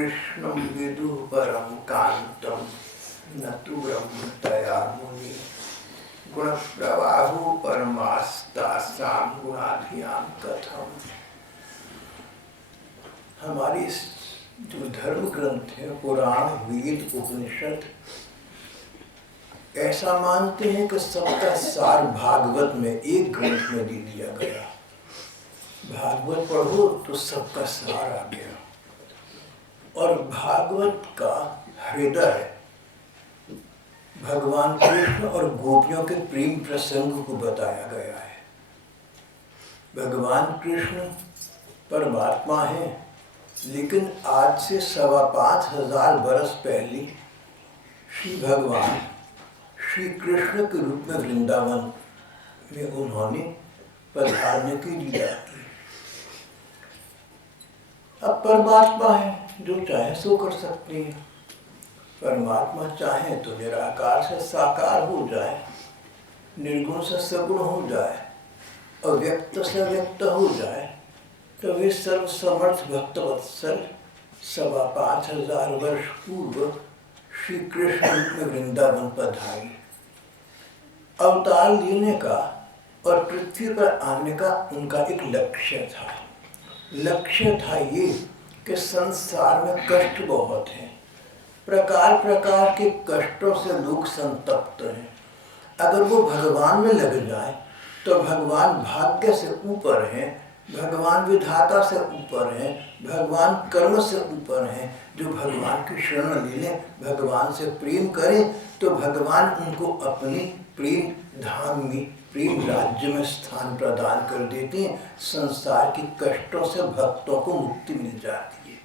कृष्णं विदुः परं कान्तं न तु ब्रह्मतया मुनि गुणप्रवाहो परमास्तासां गुणाधियां कथम। हमारी जो धर्म ग्रंथ है, पुराण, वेद, उपनिषद, ऐसा मानते हैं कि सबका सार भागवत में एक ग्रंथ में दे दिया गया। भागवत पढ़ो तो सबका सार आ गया। और भागवत का हृदय भगवान कृष्ण और गोपियों के प्रेम प्रसंग को बताया गया है। भगवान कृष्ण परमात्मा है, लेकिन आज से 5,500 वर्ष पहले श्री भगवान श्री कृष्ण के रूप में वृंदावन में उन्होंने पधारने की लीला की। अब परमात्मा है, जो चाहे सो कर सकते हैं। परमात्मा चाहे तो निराकार से साकार हो जाए, निर्गुण से सगुण हो जाए, अव्यक्त से व्यक्त हो जाए, तो वे सर्वसमर्थ भक्तवत्सल 5,500 वर्ष पूर्व श्री कृष्ण में वृंदावन पधारे। अवतार लेने का और पृथ्वी पर आने का उनका एक लक्ष्य था। लक्ष्य था ये कि संसार में कष्ट बहुत है, प्रकार प्रकार के कष्टों से लोग संतप्त हैं। अगर वो भगवान में लग जाए तो भगवान भाग्य से ऊपर हैं, भगवान विधाता से ऊपर हैं, भगवान कर्म से ऊपर हैं। जो भगवान की शरण ले लें, भगवान से प्रेम करें, तो भगवान उनको अपने प्रेम धाम में, प्रेम राज्य में स्थान प्रदान कर देते हैं। संसार के कष्टों से भक्तों को मुक्ति मिल जाती है।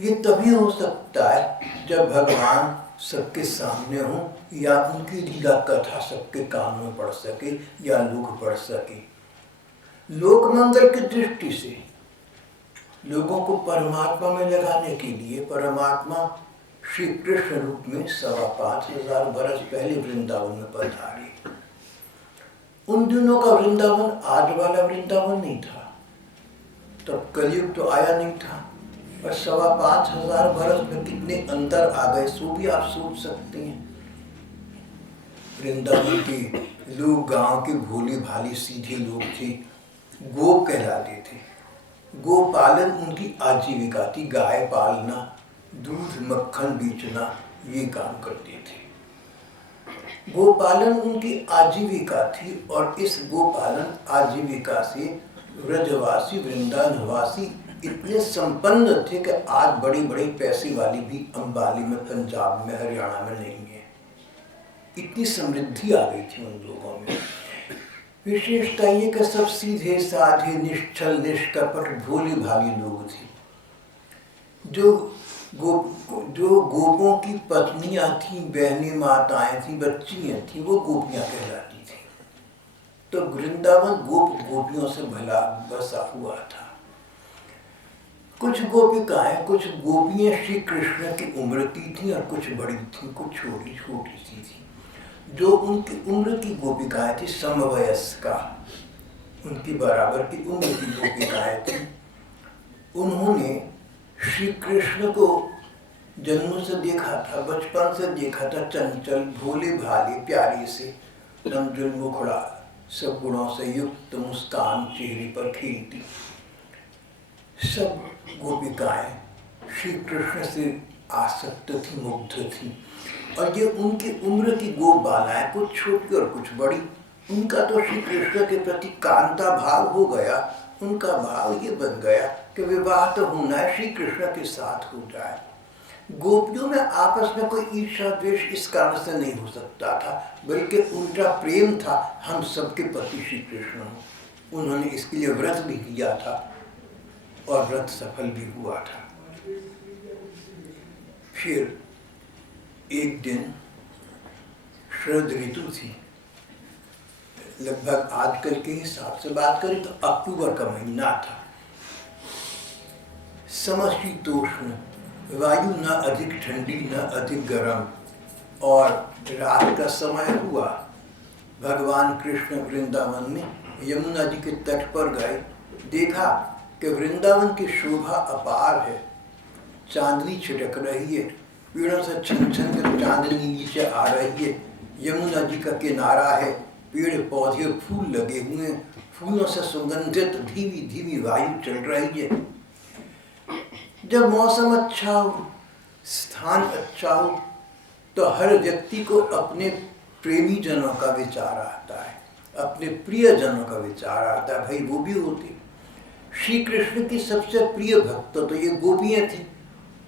ये तभी हो सकता है जब भगवान सबके सामने हो, या उनकी लीला कथा सबके कान में पड़ सके, या लोग पढ़ सके। लोक मंगल की दृष्टि से लोगों को परमात्मा में लगाने के लिए परमात्मा श्री कृष्ण रूप में 5,500 वर्ष पहले वृंदावन में पधारे। उन दिनों का वृंदावन आज वाला वृंदावन नहीं था, तब कलयुग तो आया नहीं था। और 5,500 वर्ष में कितने अंतर आ गए, सो भी आप सोच सकते हैं। वृंदावन के लोग गांव के भोले भाले सीधे लोग थे, गोप कहलाते थे। गोपालन उनकी आजीविका थी। गाय पालना, दूध मक्खन बेचना, ये काम करते थे। गोपालन उनकी आजीविका थी। और इस गोपालन आजीविका से व्रजवासी, वृंदावनवासी इतने संपन्न थे कि आज बड़ी बड़ी पैसे वाली भी अंबाली में, पंजाब में, हरियाणा में नहीं है। इतनी समृद्धि आ गई थी उन लोगों में। विशेषता ये कि सब सीधे साधे, निश्चल, निष्कपट, भोली भाली लोग थे। जो गोपों की पत्नियां थी, बहनी माताएं थी, बच्चियां थी, वो गोपियां कहलाती थी। तो वृंदावन गोप गोपियों से भला बसा हुआ था। कुछ गोपिकाएं, कुछ गोपियां श्री कृष्ण की उम्र की थी, और कुछ बड़ी थी, कुछ छोटी छोटी सी थी। जो उनकी उम्र की गोपिकाएं थी, समवयस्का, उनकी बराबर की उम्र की गोपिकाएं थी, उन्होंने श्री कृष्ण को जन्म से देखा था, बचपन से देखा था। चंचल, भोले भाले, प्यारे से, रंजुल मुखड़ा, सब गुणों से युक्त, मुस्कान चेहरे पर खिलती। सब गोपिकाएं श्री कृष्ण से आसक्त थी, मुग्ध थी। और ये उनकी उम्र की गोप बालाएं, कुछ छोटी और कुछ बड़ी, उनका तो श्री कृष्ण के प्रति कांता भाव हो गया। उनका भाव ये बन गया कि विवाह तो होना है, श्री कृष्ण के साथ हो जाए। गोपियों में आपस में कोई ईर्ष्या द्वेष इस कारण से नहीं हो सकता था, बल्कि उनका प्रेम था, हम सबके पति श्री कृष्ण हो। उन्होंने इसके लिए व्रत भी किया था, और व्रत सफल भी हुआ था। फिर एक दिन शरद ऋतु थी, लगभग आजकल के हिसाब से बात करें तो अक्टूबर का महीना था। समशीतोष्ण, वायु न अधिक ठंडी न अधिक गर्म, और रात का समय हुआ। भगवान कृष्ण वृंदावन में यमुना जी के तट पर गए। देखा कि वृंदावन की शोभा अपार है, चांदनी छिटक रही है, पेड़ों से छन छन कर चांदनी नीचे आ रही है। यमुना जी का किनारा है, पेड़ पौधे फूल लगे हुए हैं, फूलों से सुगंधित धीमी धीमी वायु चल रही है। जब मौसम अच्छा हो, स्थान अच्छा हो, तो हर व्यक्ति को अपने प्रेमी जनों का विचार आता है, अपने प्रिय जनों का विचार आता है। भाई वो भी होते। श्री कृष्ण की सबसे प्रिय भक्त तो ये गोपियाँ थी।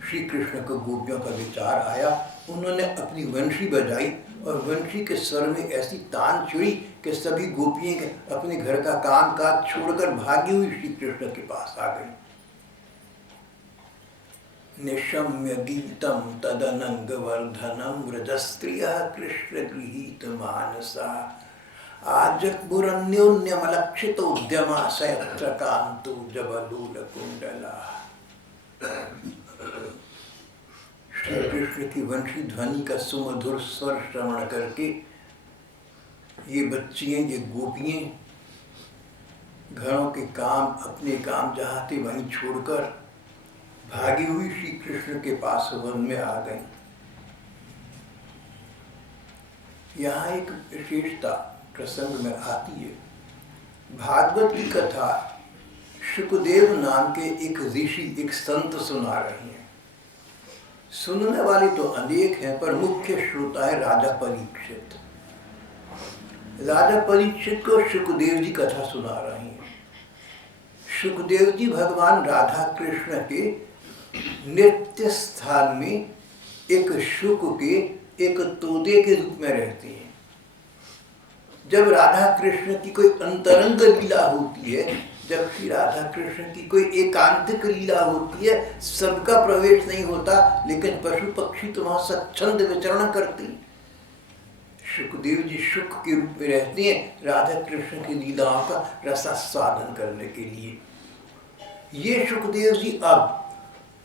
श्री कृष्ण को गोपियों का विचार आया, उन्होंने अपनी वंशी बजाई और वंशी के स्वर में ऐसी तान छिड़ी कि सभी गोपियाँ अपने घर का काम काज छोड़कर भागी हुई श्री कृष्ण के पास आ गई। निशम्य गीतम तदनंग वर्धनम व्रजस्त्रियः कृष्ण गृहीत मानसा आजन्योन्यमलक्षित उद्यमाशयत्र कांतो जबलूल कुंडला। श्री कृष्ण की वंशी ध्वनि का सुमधुर स्वर श्रवण करके ये बच्चियां, ये गोपियां घरों के काम, अपने काम जहाँ थे वहीं छोड़कर भागी हुई श्री कृष्ण के पास वन में आ गई। यहाँ एक विशेषता प्रसंग में आती है। भागवत की कथा शुकदेव नाम के एक ऋषि, एक संत सुना रहे हैं। सुनने वाले तो अनेक हैं, पर मुख्य श्रोता है राजा परीक्षित। राजा परीक्षित को शुकदेव जी कथा सुना रहे हैं। शुकदेव जी भगवान राधा कृष्ण के नित्य स्थान में एक शुक के, एक तोते के रूप में रहते हैं। जब राधा कृष्ण की कोई अंतरंग लीला होती है, जब श्री राधा कृष्ण की कोई एकांतिक लीला होती है, सबका प्रवेश नहीं होता, लेकिन पशु पक्षी तो वहां स्वच्छंद विचरण करती। शुकदेव जी शुक के रूप में रहते हैं राधा कृष्ण की लीलाओं का रसास्वादन करने के लिए। ये शुकदेव जी अब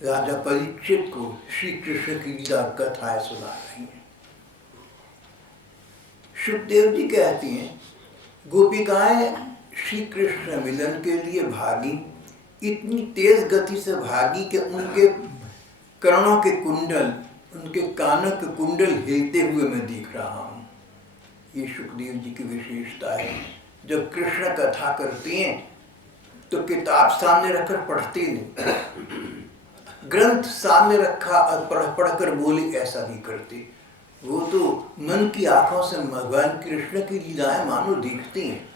राजा परीक्षित को श्री कृष्ण की लीला कथाएं सुना रही हैं। शुकदेव जी कहती हैं, गोपिकाएं श्री कृष्ण मिलन के लिए भागी, इतनी तेज गति से भागी कि उनके कर्णों के कुंडल, उनके कानों के कुंडल हिलते हुए मैं देख रहा हूँ। ये शुकदेव जी की विशेषता है। जब कृष्ण कथा करते हैं तो किताब सामने रखकर पढ़ते नहीं, ग्रंथ सामने रखा और पढ़कर बोले ऐसा नहीं करते। वो तो मन की आंखों से भगवान कृष्ण की लीलाएं मानो देखते हैं,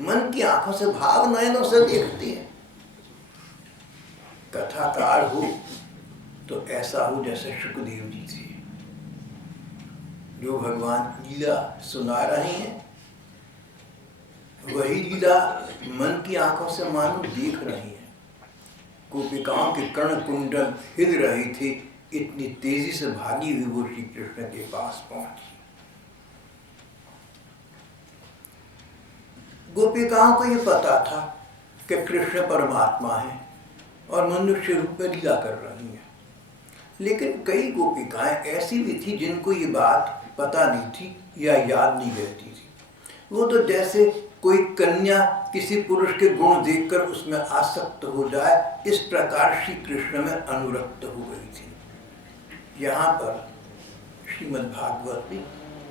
मन की आंखों से, भाव नयनों से देखते हैं। कथाकार हो तो ऐसा हो जैसे शुकदेव जी थे, जो भगवान लीला सुना रहे हैं, वही लीला मन की आंखों से मानो देख रही है। गोपिकाओं के कर्ण कुंडल हिल रहे थे, इतनी तेजी से भागी हुई वो श्री कृष्ण के पास पहुंची। गोपिकाओं को ये पता था कि कृष्ण परमात्मा है और मनुष्य रूप में लीला कर रही है, लेकिन कई गोपिकाएं ऐसी भी थी जिनको ये बात पता नहीं थी या याद नहीं रहती थी। वो तो जैसे कोई कन्या किसी पुरुष के गुण देखकर उसमें आसक्त हो जाए, इस प्रकार श्री कृष्ण में अनुरक्त हो गई थी। यहाँ पर श्रीमद् भागवत में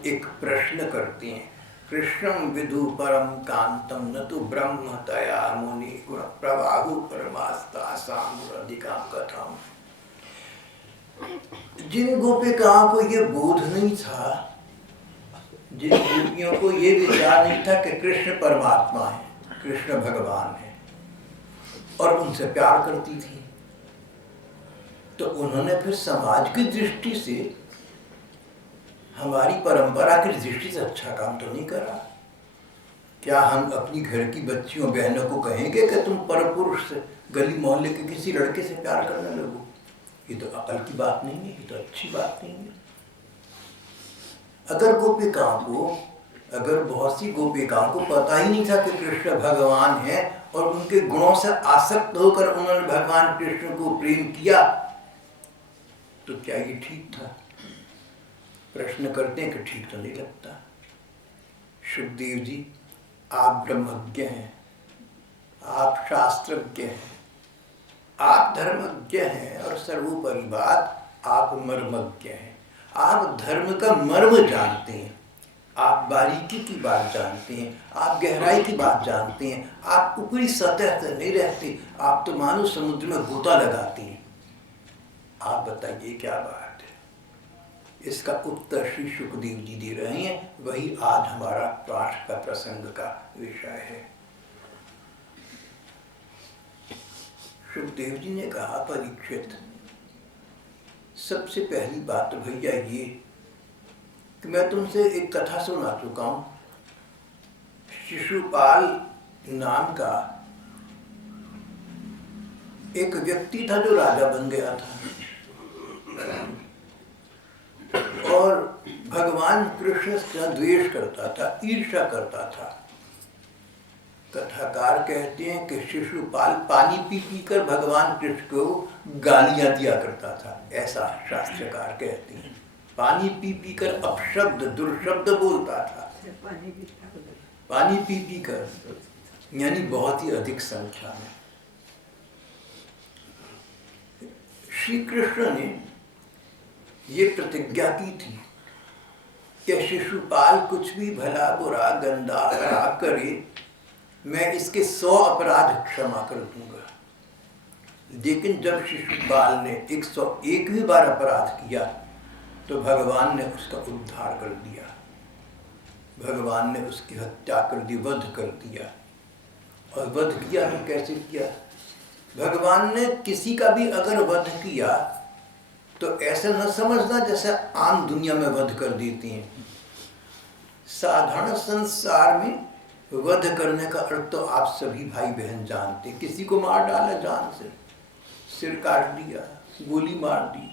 एक प्रश्न करते हैं, कृष्णं विदु परम कांतम न तो ब्रह्म तया मुनि गुण प्रवाहु परमास्तासाम अधिका कथम। जिन गोपिकाओं को ये बोध नहीं था, जिन गोपियों को ये विचार नहीं था कि कृष्ण परमात्मा है, कृष्ण भगवान है और उनसे प्यार करती थी, तो उन्होंने फिर समाज की दृष्टि से, हमारी परंपरा की दृष्टि से अच्छा काम तो नहीं करा। क्या हम अपनी घर की बच्चियों बहनों को कहेंगे कि तुम परपुरुष से, गली मोहल्ले के किसी लड़के से प्यार करने लगो? ये तो अकल की बात नहीं है, ये तो अच्छी बात नहीं है। अगर गोपिकाओं को, अगर बहुत सी गोपिकाओं को पता ही नहीं था कि कृष्ण भगवान है और उनके गुणों से आसक्त होकर उन्होंने भगवान कृष्ण को प्रेम किया, तो क्या ये ठीक था? प्रश्न करते हैं कि ठीक तो नहीं लगता। शुकदेव जी, आप ब्रह्मज्ञ हैं, आप शास्त्रज्ञ हैं, आप धर्मज्ञ हैं और सर्वोपरि बात आप मर्मज्ञ हैं। आप धर्म का मर्म जानते हैं, आप बारीकी की बात जानते हैं, आप गहराई की बात जानते हैं, आप ऊपरी सतह से नहीं रहते, आप तो मानो समुद्र में गोता लगाते हैं। आप बताइए क्या बात है। इसका उत्तर श्री सुखदेव जी दे रहे हैं, वही आज हमारा पाठ का प्रसंग का विषय है। सुखदेव जी ने कहा, परीक्षित, सबसे पहली बात तो भैया ये कि मैं तुमसे एक कथा सुना चुका हूं। शिशुपाल नाम का एक व्यक्ति था जो राजा बन गया था और भगवान कृष्ण का द्वेष करता था, ईर्ष्या करता था। कथाकार कहते हैं कि शिशुपाल पानी पी पी कर भगवान कृष्ण को गालियां दिया करता था, ऐसा शास्त्रकार कहते हैं। पानी पी पी कर अपशब्द दुर्शब्द बोलता था, पानी पी पी कर, यानी बहुत ही अधिक संख्या में। श्री कृष्ण ने ये प्रतिज्ञा की थी कि शिशुपाल कुछ भी भला बुरा गंदा खराब करे, मैं इसके 100 अपराध क्षमा कर दूंगा। लेकिन जब शिशुपाल ने 101वीं बार अपराध किया तो भगवान ने उसका उद्धार कर दिया, भगवान ने उसकी हत्या कर दी, वध कर दिया। और वध किया तो कैसे किया? भगवान ने किसी का भी अगर वध किया तो ऐसा न समझना जैसे आम दुनिया में वध कर देती हैं। साधारण संसार में वध करने का अर्थ तो आप सभी भाई बहन जानते। किसी को मार डाला, जान से सिर काट दिया, गोली मार दी,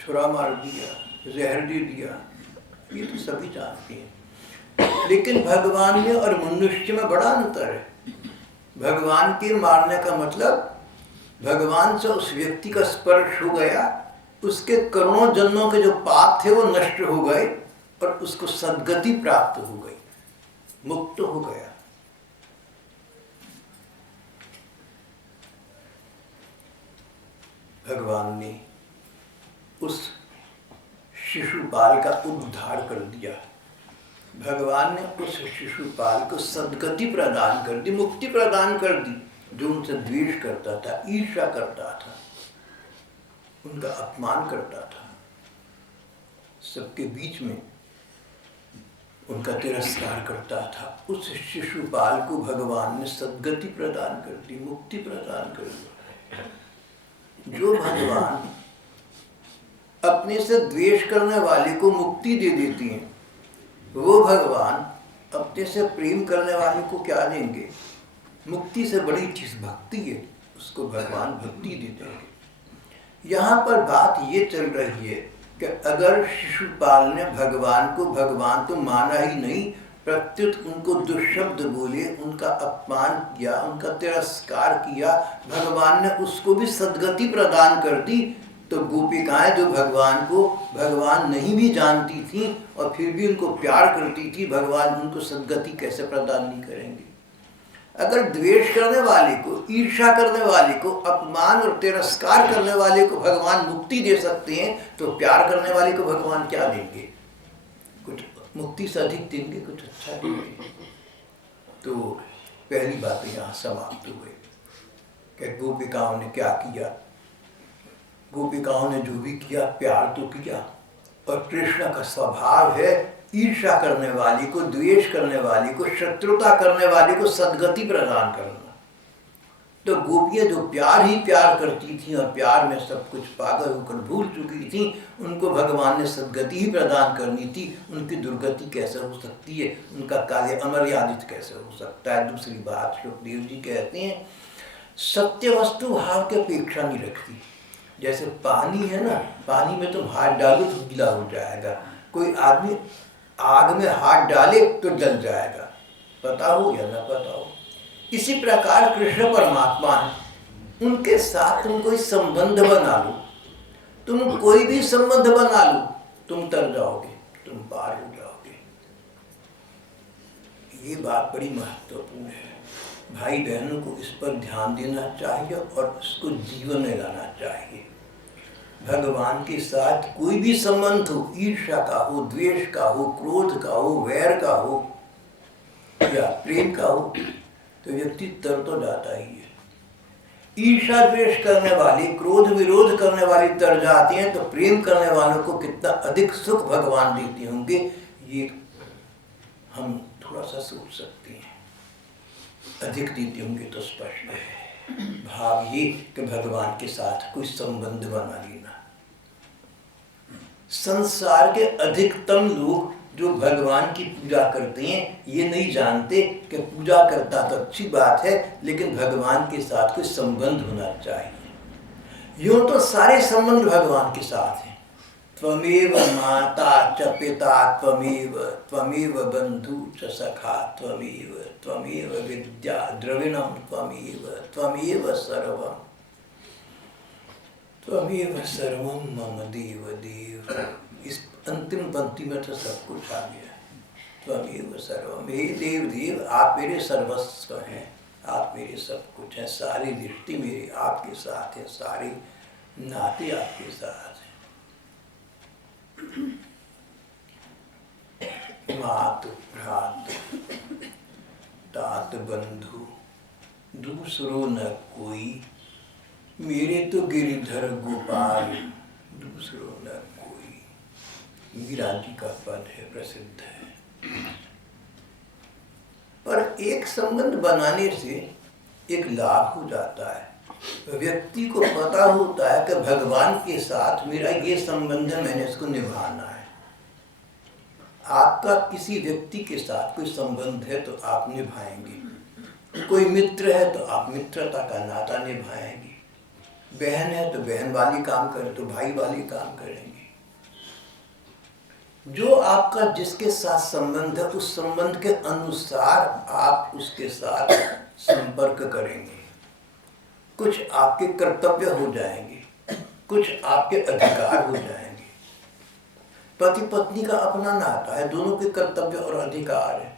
छुरा मार दिया, जहर दे दिया, ये तो सभी जानते हैं। लेकिन भगवान में और मनुष्य में बड़ा अंतर है। भगवान के मारने का मतलब भगवान से उस व्यक्ति का स्पर्श हो गया, उसके करोड़ों जन्मों के जो पाप थे वो नष्ट हो गए और उसको सद्गति प्राप्त हो गई, मुक्त हो गया। भगवान ने उस शिशुपाल का उद्धार कर दिया। भगवान ने उस शिशुपाल को सद्गति प्रदान कर दी, मुक्ति प्रदान कर दी। जो उनसे द्वेष करता था, ईर्ष्या करता था, उनका अपमान करता था, सबके बीच में उनका तिरस्कार करता था, उस शिशुपाल को भगवान ने सद्गति प्रदान कर दी, मुक्ति प्रदान कर दी। जो भगवान अपने से द्वेष करने वाले को मुक्ति दे देती हैं, वो भगवान अपने से प्रेम करने वाले को क्या देंगे? मुक्ति से बड़ी चीज भक्ति है, उसको भगवान भक्ति दे देंगे। यहाँ पर बात ये चल रही है कि अगर शिशुपाल ने भगवान तो माना ही नहीं, प्रत्युत उनको दुष्शब्द बोले, उनका अपमान किया, उनका तिरस्कार किया, भगवान ने उसको भी सद्गति प्रदान कर दी। तो गोपिकाएं जो भगवान नहीं भी जानती थी और फिर भी उनको प्यार करती थी, भगवान उनको सद्गति कैसे प्रदान नहीं करेंगे? अगर द्वेष करने वाले को, ईर्ष्या करने वाले को, अपमान और तिरस्कार करने वाले को भगवान मुक्ति दे सकते हैं, तो प्यार करने वाले को भगवान क्या देंगे? कुछ मुक्ति से अधिक देंगे, कुछ अच्छा देंगे। तो पहली बात यहाँ समाप्त हो गई कि गोपिकाओं ने क्या किया। गोपिकाओं ने जो भी किया, प्यार तो किया। और कृष्ण का स्वभाव है ईर्ष्या करने वाले को, द्वेष करने वाले को, शत्रुता करने वाले को सद्गति प्रदान करना। तो गोपियां जो प्यार ही प्यार करती थी और प्यार में सब कुछ पागल होकर भूल चुकी थी, उनको भगवान ने सद्गति ही प्रदान करनी थी। उनकी दुर्गति कैसे हो सकती है? उनका कार्य अमर्यादित कैसे हो सकता है? दूसरी बात, सुखदेव जी कहते हैं, सत्य वस्तु भाव की अपेक्षा नहीं रखती। जैसे पानी है ना, पानी में तुम हाथ डालो तो गीला हो जाएगा। कोई आदमी आग में हाथ डाले तो जल जाएगा, पता हो या ना पता हो। इसी प्रकार कृष्ण परमात्मा है, उनके साथ तुम कोई संबंध बना लो, तुम कोई भी संबंध बना लो, तुम तर जाओगे, तुम पार हो जाओगे। ये बात बड़ी महत्वपूर्ण है। भाई बहनों को इस पर ध्यान देना चाहिए और इसको जीवन में लाना चाहिए। भगवान के साथ कोई भी संबंध हो, ईर्ष्या का हो, द्वेष का हो, क्रोध का हो, वैर का हो या प्रेम का हो, तो व्यक्ति तर तो जाता ही है। ईर्ष्या द्वेष करने वाली, क्रोध विरोध करने वाली तर जाती हैं, तो प्रेम करने वालों को कितना अधिक सुख भगवान देते होंगे, ये हम थोड़ा सा सोच सकते हैं। अधिक देते होंगे तो स्पष्ट है। भाव ये कि भगवान के साथ कोई संबंध बना लेना। संसार के अधिकतम लोग जो भगवान की पूजा करते हैं, ये नहीं जानते कि पूजा करता तो अच्छी बात है, लेकिन भगवान के साथ कोई संबंध होना चाहिए। यूं तो सारे संबंध भगवान के साथ हैं। त्वमेव माता च पिता त्वमेव, त्वमेव बंधु च सखा त्वमेव, त्वमेव विद्या द्रविणम त्वमेव, त्वमेव सर्वम, त्वमेव सर्वम मम देव देव। इस अंतिम पंक्ति में तो सब कुछ आ गया। त्वमेव सर्वम, हे देव देव, आप मेरे सर्वस्व हैं, आप मेरे सब कुछ हैं, सारी दृष्टि मेरी आपके साथ है, सारे नाते आपके साथ हैं। मातु भ्रातु तात बंधु दूसरो न कोई, मेरे तो गिरिधर गोपाल दूसरो न कोई। मीरा जी का पद है, प्रसिद्ध है। पर एक संबंध बनाने से एक लाभ हो जाता है। व्यक्ति को पता होता है कि भगवान के साथ मेरा ये संबंध है, मैंने इसको निभाना है। आपका किसी व्यक्ति के साथ कोई संबंध है तो आप निभाएंगे। कोई मित्र है तो आप मित्रता का नाता निभाएंगे। बहन है तो बहन वाली काम करे तो भाई वाली काम करेंगे। जो आपका जिसके साथ संबंध है, उस संबंध के अनुसार आप उसके साथ संपर्क करेंगे। कुछ आपके कर्तव्य हो जाएंगे, कुछ आपके अधिकार हो जाएंगे। पति पत्नी का अपना नाता है, दोनों के कर्तव्य और अधिकार है।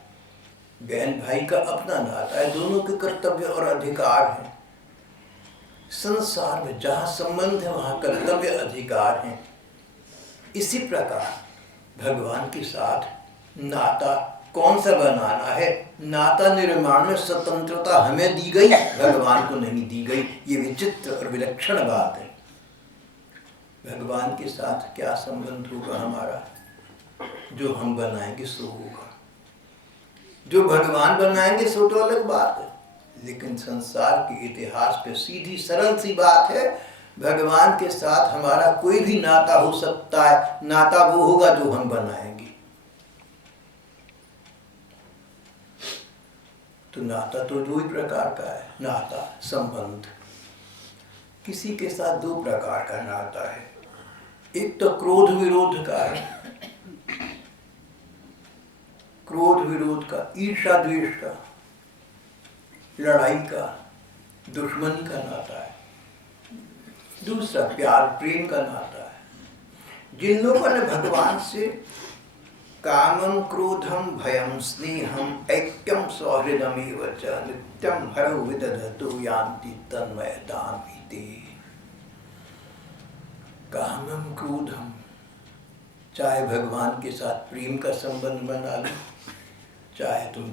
बहन भाई का अपना नाता है, दोनों के कर्तव्य और अधिकार हैं। संसार में जहाँ संबंध है वहाँ कर्तव्य अधिकार हैं। इसी प्रकार भगवान के साथ नाता कौन सा बनाना है, नाता निर्माण में स्वतंत्रता हमें दी गई, भगवान को नहीं दी गई। ये विचित्र और विलक्षण बात है। भगवान के साथ क्या संबंध होगा हमारा, जो हम बनाएंगे सो होगा। जो भगवान बनाएंगे सो तो अलग बात है, लेकिन संसार के इतिहास पे सीधी सरल सी बात है, भगवान के साथ हमारा कोई भी नाता हो सकता है। नाता वो होगा जो हम बनाएंगे। तो नाता तो दो ही प्रकार का है। नाता संबंध, किसी के साथ दो प्रकार का नाता है। एक तो क्रोध विरोध का है, क्रोध विरोध का, ईर्ष्या द्वेष का, लड़ाई का, दुश्मनी का नाता है। दूसरा प्यार प्रेम का नाता है। जिन लोगों ने भगवान से कामं क्रोधं भयं स्नेहं ऐक्यं सौहृदमेव च नित्यं हरौ विदधतु यान्ति तन्मयताम् इति। कामं क्रोधं, चाहे भगवान के साथ प्रेम का संबंध बना लो, चाहे तुम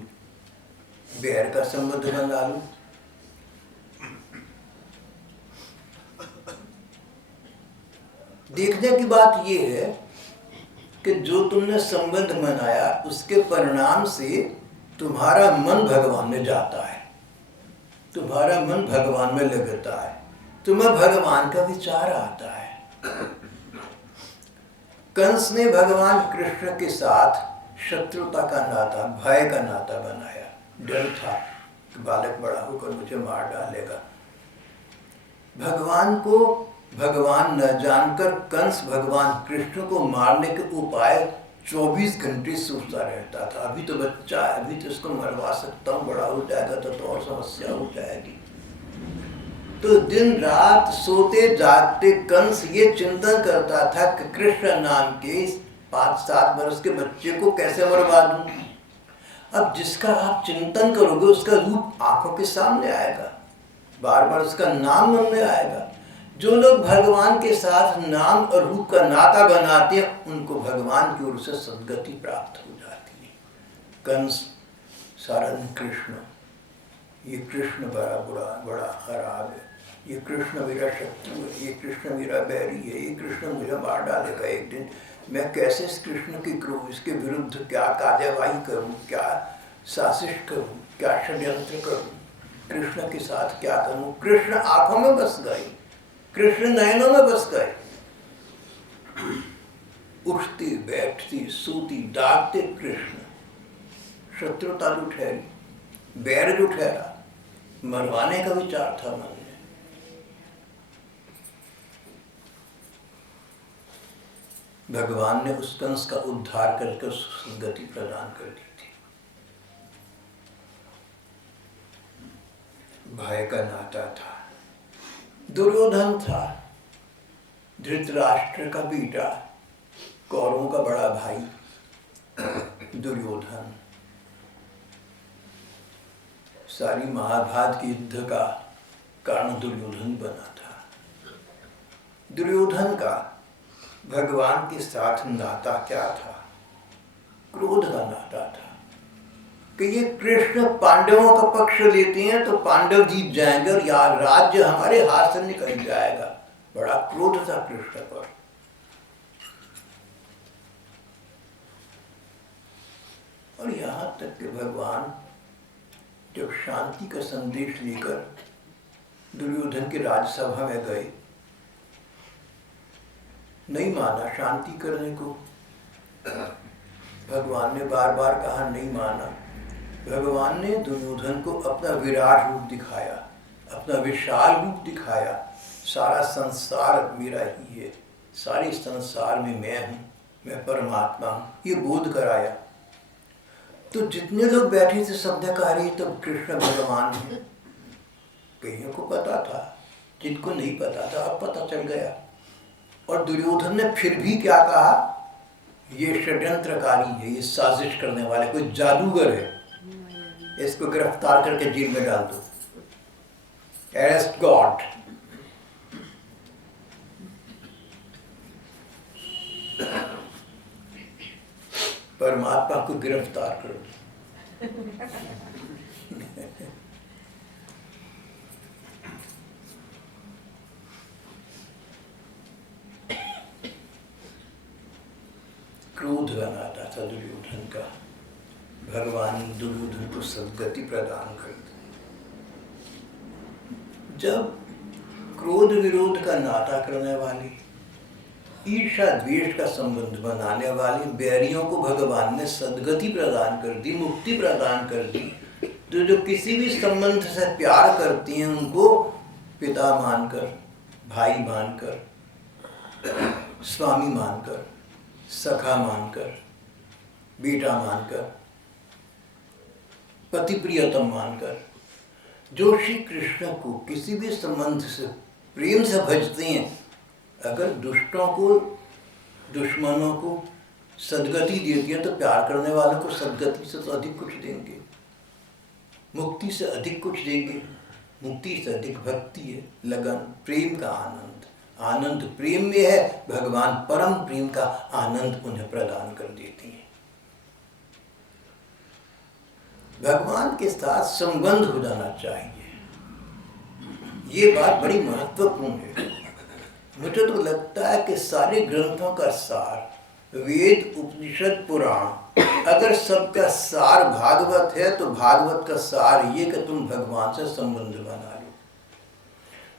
बैर का संबंध बना लो। देखने की बात यह है कि जो तुमने संबंध बनाया उसके परिणाम से तुम्हारा मन भगवान में जाता है, तुम्हारा मन भगवान में लगता है, तुम्हें भगवान का विचार आता है। कंस ने भगवान कृष्ण के साथ शत्रुता का नाता, भय का नाता बनाया। डर था कि बालक बड़ा होकर मुझे मार डालेगा। भगवान को भगवान न जानकर कंस भगवान कृष्ण को मारने के उपाय 24 घंटे सोचता रहता था। अभी तो बच्चा है, अभी तो इसको मरवा सकता हूँ, बड़ा हो जाएगा तो और समस्या हो जाएगी। तो दिन रात सोते जागते कंस ये चिंतन करता था कि कृष्ण नाम के 5-7 वर्ष के बच्चे को कैसे मरवा दूं। अब जिसका आप चिंतन करोगे उसका रूप आंखों के सामने आएगा, बार बार उसका नाम मन में आएगा। जो लोग भगवान के साथ नाम और रूप का नाता बनाते हैं उनको भगवान की ओर से सद्गति प्राप्त हो जाती है। कंस सारन कृष्ण, ये कृष्ण बड़ा खराब है, ये कृष्ण मेरा शत्रु है, ये कृष्ण मेरा बैरी है, ये कृष्ण मुझे मार डालेगा एक दिन, मैं कैसे इस कृष्ण की करूँ, इसके विरुद्ध क्या कार्यवाही करूँ, क्या साजिश करूँ, क्या षड्यंत्र करूँ, कृष्ण के साथ क्या करूँ। कृष्ण आंखों में बस गए, कृष्ण नयनों में बस गए। उठती बैठती सोती डांटते कृष्ण, शत्रुता जो ठहरी, बैर जो ठहरा, मरवाने का विचार था मन में। भगवान ने उस कंस का उद्धार करके उसको गति प्रदान कर दी थी। भय का नाता था, दुर्योधन था, धृतराष्ट्र का बेटा, कौरवों का बड़ा भाई दुर्योधन। सारी महाभारत के युद्ध का कारण दुर्योधन बना था। दुर्योधन का भगवान के साथ नाता क्या था? क्रोध का नाता था कि ये कृष्ण पांडवों का पक्ष लेते हैं तो पांडव जीत जाएंगे और यार राज्य हमारे हाथ से निकल जाएगा। बड़ा क्रोध था कृष्ण पर। और यहां तक कि भगवान जब शांति का संदेश लेकर दुर्योधन की राजसभा में गए, नहीं माना शांति करने को। भगवान ने बार बार कहा, नहीं माना। भगवान ने दुर्योधन को अपना विराट रूप दिखाया, अपना विशाल रूप दिखाया। सारा संसार मेरा ही है, सारे संसार में मैं हूँ, मैं परमात्मा हूँ, ये बोध कराया। तो जितने लोग बैठे थे सब ने कहा रही तब कृष्ण भगवान है। कईयों को पता था, जिनको नहीं पता था अब पता चल गया। और दुर्योधन ने फिर भी क्या कहा, ये षड्यंत्रकारी है, ये साजिश करने वाले, कोई जादूगर है, इसको गिरफ्तार करके जेल में डाल दो, अरेस्ट गॉड। परमात्मा को गिरफ्तार करो। क्रोध का नाता था दुर्योधन का। भगवान दुर्योधन को सद्गति प्रदान कर दी। जब क्रोध विरोध का नाता करने वाली, ईर्षा द्वेष का संबंध बनाने वाले बैरियों को भगवान ने सद्गति प्रदान कर दी, मुक्ति प्रदान कर दी। तो जो किसी भी संबंध से प्यार करती हैं उनको पिता मानकर, भाई मानकर, स्वामी मानकर, सखा मानकर, बेटा मानकर, पति प्रियतम मानकर, जो श्री कृष्ण को किसी भी संबंध से प्रेम से भजते हैं, अगर दुष्टों को, दुश्मनों को सद्गति देती है तो प्यार करने वालों को सद्गति से तो अधिक कुछ देंगे, मुक्ति से अधिक कुछ देंगे। मुक्ति से अधिक भक्ति है, लगन, प्रेम का आनंद। आनंद प्रेम में है, भगवान परम प्रेम का आनंद उन्हें प्रदान कर देती हैं। भगवान के साथ संबंध हो जाना चाहिए, ये बात बड़ी महत्वपूर्ण है। मुझे तो लगता है कि सारे ग्रंथों का सार, वेद, उपनिषद, पुराण, अगर सबका सार भागवत है तो भागवत का सार ये कि तुम भगवान से संबंध बना लो।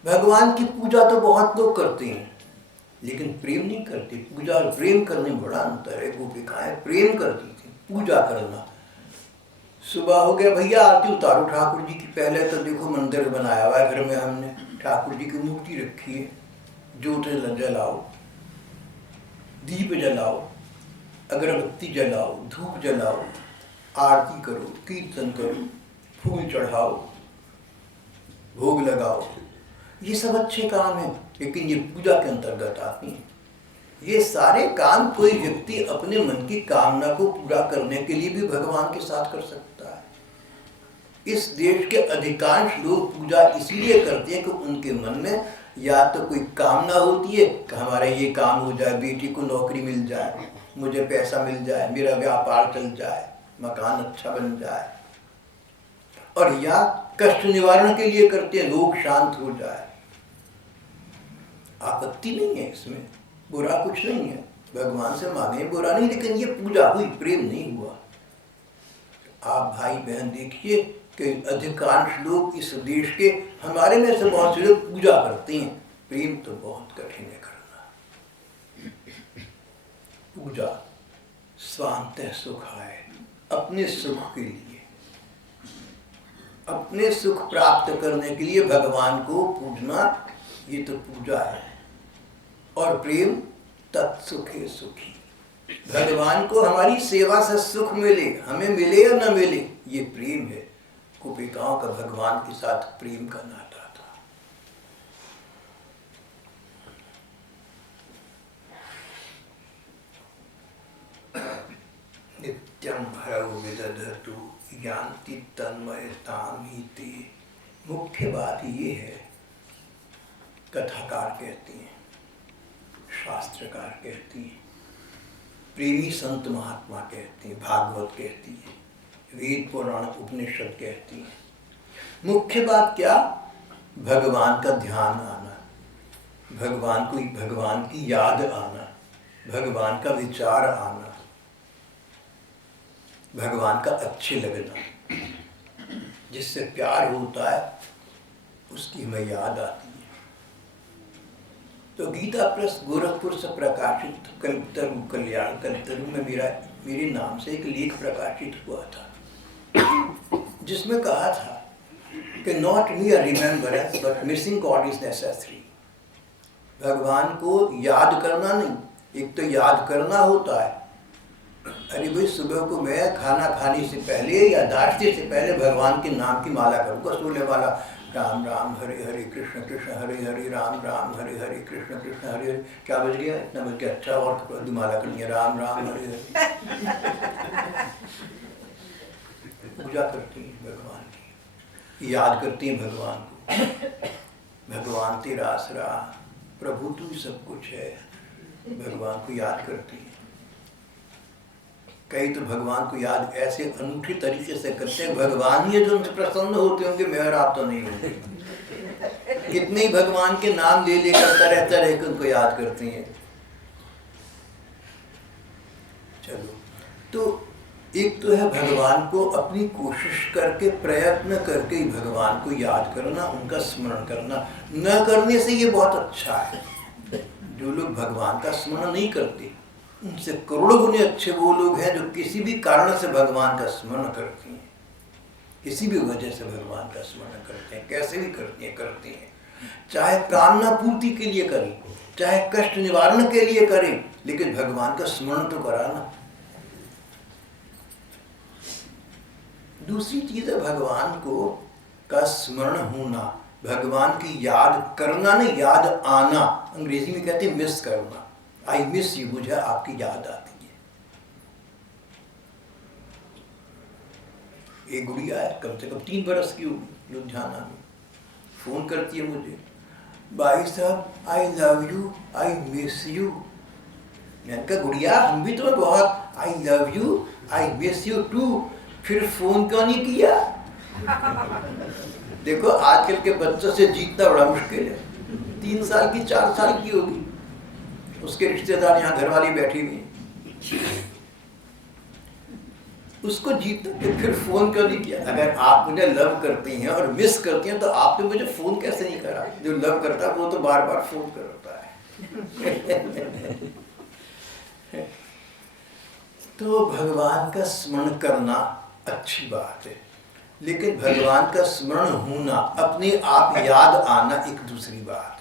भगवान की पूजा तो बहुत लोग करते हैं लेकिन प्रेम नहीं करते। पूजा और प्रेम करने में बड़ा अंतर है। गोपिकाएं प्रेम करती थी, पूजा करना। सुबह हो गया, भैया आरती उतारो ठाकुर जी की। पहले तो देखो मंदिर बनाया हुआ है घर में, हमने ठाकुर जी की मूर्ति रखी है, जोत जलाओ, दीप जलाओ, अगरबत्ती जलाओ, धूप जलाओ, आरती करो, कीर्तन करो, फूल चढ़ाओ, भोग लगाओ, ये सब अच्छे काम हैं, लेकिन ये पूजा के अंतर्गत आती हैं। ये सारे काम कोई व्यक्ति अपने मन की कामना को पूरा करने के लिए भी भगवान के साथ कर सकता है। इस देश के अधिकांश लोग पूजा इसीलिए करते हैं कि उनके मन में या तो कोई कामना होती है कि हमारा ये काम हो जाए, बेटी को नौकरी मिल जाए, मुझे पैसा मिल जाए, मेरा व्यापार चल जाए, मकान अच्छा बन जाए, और या कष्ट निवारण के लिए करते हैं, लोग शांत हो जाए। आपत्ति नहीं है इसमें, बुरा कुछ नहीं है, भगवान से मांगे बुरा नहीं, लेकिन ये पूजा हुई, प्रेम नहीं हुआ। आप भाई बहन देखिए कि अधिकांश लोग इस देश के, हमारे में से बहुत से लोग पूजा करते हैं, प्रेम तो बहुत कठिन है करना। पूजा स्वांत सुखाय, अपने सुख के लिए, अपने सुख प्राप्त करने के लिए भगवान को पूजना, ये तो पूजा है। और प्रेम तत्सुखे सुखी, भगवान को हमारी सेवा से सुख मिले, हमें मिले या न मिले, ये प्रेम है। गोपिकाओं का भगवान के साथ प्रेम का नाता था। नित्यं हरौ विदधतु यान्ति तन्मयतां हि ते। मुख्य बात ये है, कथाकार कहती हैं, शास्त्रकार कहती हैं, प्रेमी संत महात्मा कहती हैं, भागवत कहती है, वेद पुराण उपनिषद कहती हैं। मुख्य बात क्या? भगवान का ध्यान आना, भगवान की याद आना, भगवान का विचार आना, भगवान का अच्छे लगना, जिससे प्यार होता है उसकी हमें याद आती है। तो गीता प्रेस गोरखपुर से प्रकाशित कल्पतरु कल्याण, कल्पतरु में मेरे नाम से एक लेख प्रकाशित हुआ था, जिसमें कहा था कि not mere remembrance but missing God is necessary। भगवान को याद करना नहीं, एक तो याद करना होता है। अरे भाई, सुबह को मैं खाना खाने से पहले या नाश्ते से पहले भगवान के नाम की माला करूँगा, सोले वाला, राम राम हरे हरे, कृष्ण कृष्ण हरे हरे, राम राम हरे हरे, कृष्ण कृष्ण हरे हरे। क्या बज गया? इतना बज गया, अच्छा, और माला करनी है, राम राम हरे हरे। पूजा करती हैं भगवान की, याद करती हैं भगवान को, भगवान तेरा आसरा, प्रभु तू सब कुछ है, भगवान को याद करती हैं। कई तो भगवान को याद ऐसे अनूठे तरीके से करते हैं, भगवान ही जो उनसे प्रसन्न होते होंगे, मैं और आप तो नहीं होंगे। कितने ही भगवान के नाम ले लेकर तरह तरह के उनको याद करती हैं। चलो, तो एक तो है भगवान को अपनी कोशिश करके, प्रयत्न करके ही भगवान को याद करना, उनका स्मरण करना। न करने से ये बहुत अच्छा है। जो लोग भगवान का स्मरण नहीं करते, उनसे करोड़ों गुने अच्छे वो लोग हैं जो किसी भी कारण से भगवान का स्मरण करते हैं, किसी भी वजह से भगवान का स्मरण करते हैं, कैसे भी करते हैं, चाहे कामना पूर्ति के लिए करें, चाहे कष्ट निवारण के लिए करें, लेकिन भगवान का स्मरण तो कराना। दूसरी चीज है भगवान को का स्मरण होना, भगवान की याद करना नहीं, याद आना। अंग्रेजी में कहते हैं मिस करना, आई मिस यू, मुझे आपकी याद आती है। एक गुड़िया है, कम से कम 3 बरस की होगी, लुधियाना में, फोन करती है मुझे, भाई साहब I love you, I miss you. मैंने कहा गुड़िया, हम भी तुम्हें बहुत, I love you, I miss you too, फिर फोन क्यों नहीं किया? देखो, आजकल के बच्चों से जीतना बड़ा मुश्किल है। 3 साल की, 4 साल की होगी, उसके रिश्तेदार यहाँ घर वाली बैठी हुई, उसको जीत के फिर फोन क्यों नहीं किया? अगर आप मुझे लव करती हैं और मिस करती हैं, तो आपने मुझे फोन कैसे नहीं करा? जो लव करता है वो तो बार बार फोन करता है। तो भगवान का स्मरण करना अच्छी बात है, लेकिन भगवान का स्मरण होना, अपने आप याद आना एक दूसरी बात है।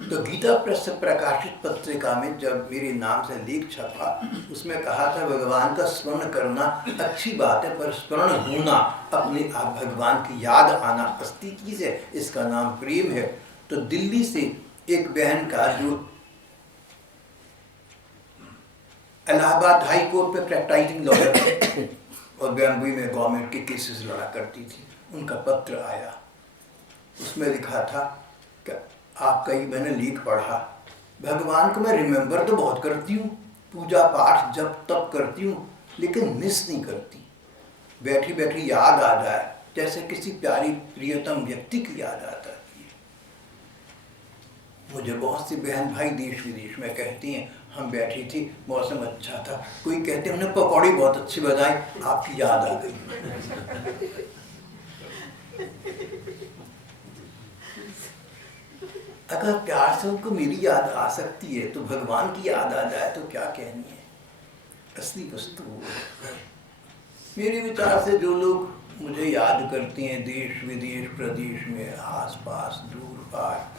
तो गीता प्रेस से प्रकाशित पत्रिका में जब मेरे नाम से लेख छपा, उसमें कहा था भगवान का स्मरण करना अच्छी बात है, पर स्मरण होना, अपने आप भगवान की याद आना असली चीज है, इसका नाम प्रेम है। तो दिल्ली से एक बहन का जो इलाहाबाद हाई कोर्ट में प्रैक्टाइजिंग लॉयर थे और 92 में गवर्नमेंट के केसेस लड़ा करती थी। उनका पत्र आया, उसमें लिखा था कि आपका ही मैंने लेख पढ़ा, भगवान को मैं रिमेंबर तो बहुत करती हूँ, पूजा पाठ जब तब करती हूँ, लेकिन मिस नहीं करती। बैठी बैठी याद आ जाए जैसे किसी प्यारी प्रियतम व्यक्ति की याद आता है। मुझे बहुत सी बहन भाई देश विदेश में कहती हैं, हम बैठी थी, मौसम अच्छा था, कोई कहते हमने पकौड़ी बहुत अच्छी बनाई, आपकी याद आ गई। अगर प्यार से उनको मेरी याद आ सकती है तो भगवान की याद आ जाए तो क्या कहनी है। असली वस्तु मेरे विचार से जो लोग मुझे याद करते हैं देश विदेश प्रदेश में आस पास दूर पार,